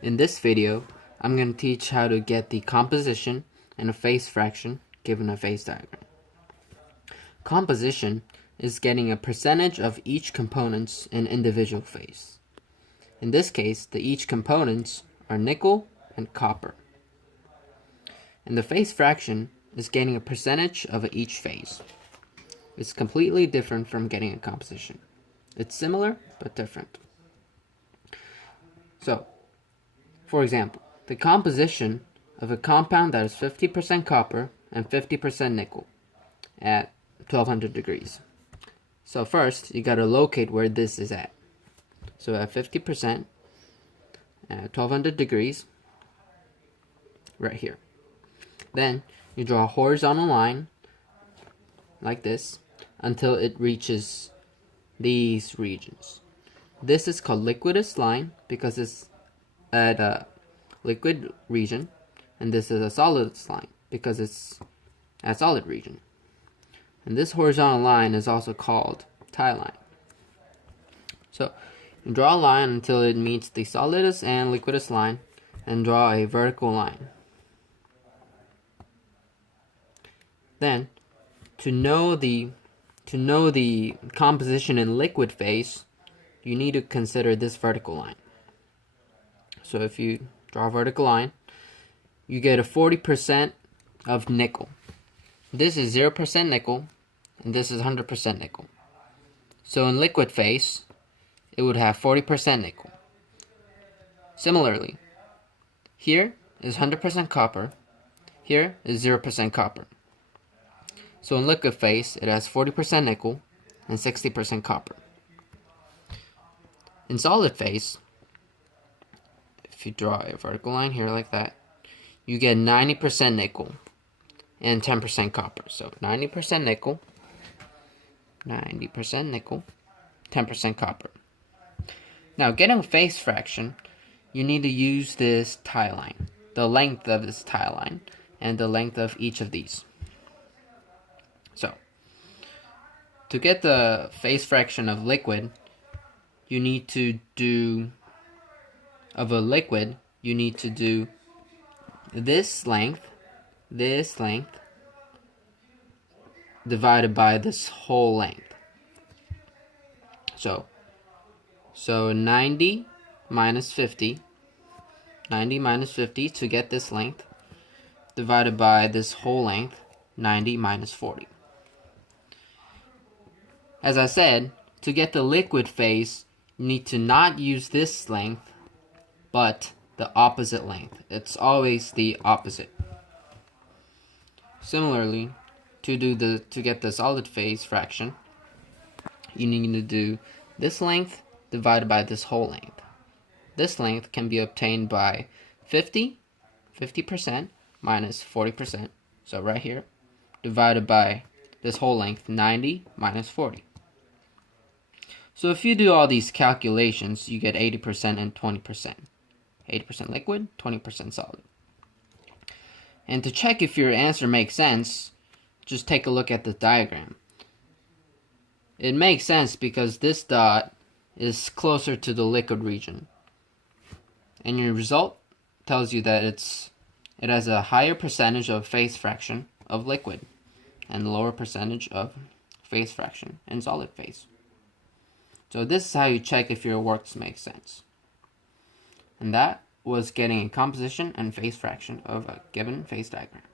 In this video, I'm going to teach how to get the composition and a phase fraction given a phase diagram. Composition is getting a percentage of each components in individual phase. In this case, the each components are nickel and copper. And the phase fraction is getting a percentage of each phase. It's completely different from getting a composition. It's similar, but different. So, for example, the composition of a compound that is 50% copper and 50% nickel at 1200 degrees. So first, you got to locate where this is at. So at 50% at 1200 degrees, right here. Then you draw a horizontal line like this until it reaches these regions. This is called liquidus line because it's at a liquid region, and this is a solidus line because it's at solid region. And this horizontal line is also called tie line. So you draw a line until it meets the solidus and liquidus line, and draw a vertical line. Then, to know the composition in liquid phase, you need to consider this vertical line. So if you draw a vertical line, you get a 40% of nickel. This is 0% nickel, and this is 100% nickel. So in liquid phase, it would have 40% nickel. Similarly, here is 100% copper, here is 0% copper. So in liquid phase, it has 40% nickel and 60% copper. In solid phase, if you draw a vertical line here like that, you get 90% nickel and 10% copper. So 90% nickel, 10% copper. Now, getting a phase fraction, you need to use this tie line, the length of this tie line, and the length of each of these. So, to get the phase fraction of liquid, you need to do this length divided by this whole length. So 90 minus 50 to get this length, divided by this whole length, 90 minus 40. As I said, to get the liquid phase, you need to not use this length, but the opposite length. It's always the opposite. Similarly, to get the solid phase fraction, you need to do this length divided by this whole length. This length can be obtained by 50% minus 40%, so right here, divided by this whole length, 90 minus 40. So if you do all these calculations, you get 80% and 20%. 80% liquid, 20% solid. And to check if your answer makes sense, just take a look at the diagram. It makes sense because this dot is closer to the liquid region. And your result tells you that it has a higher percentage of phase fraction of liquid and lower percentage of phase fraction in solid phase. So this is how you check if your works make sense. And that was getting a composition and phase fraction of a given phase diagram.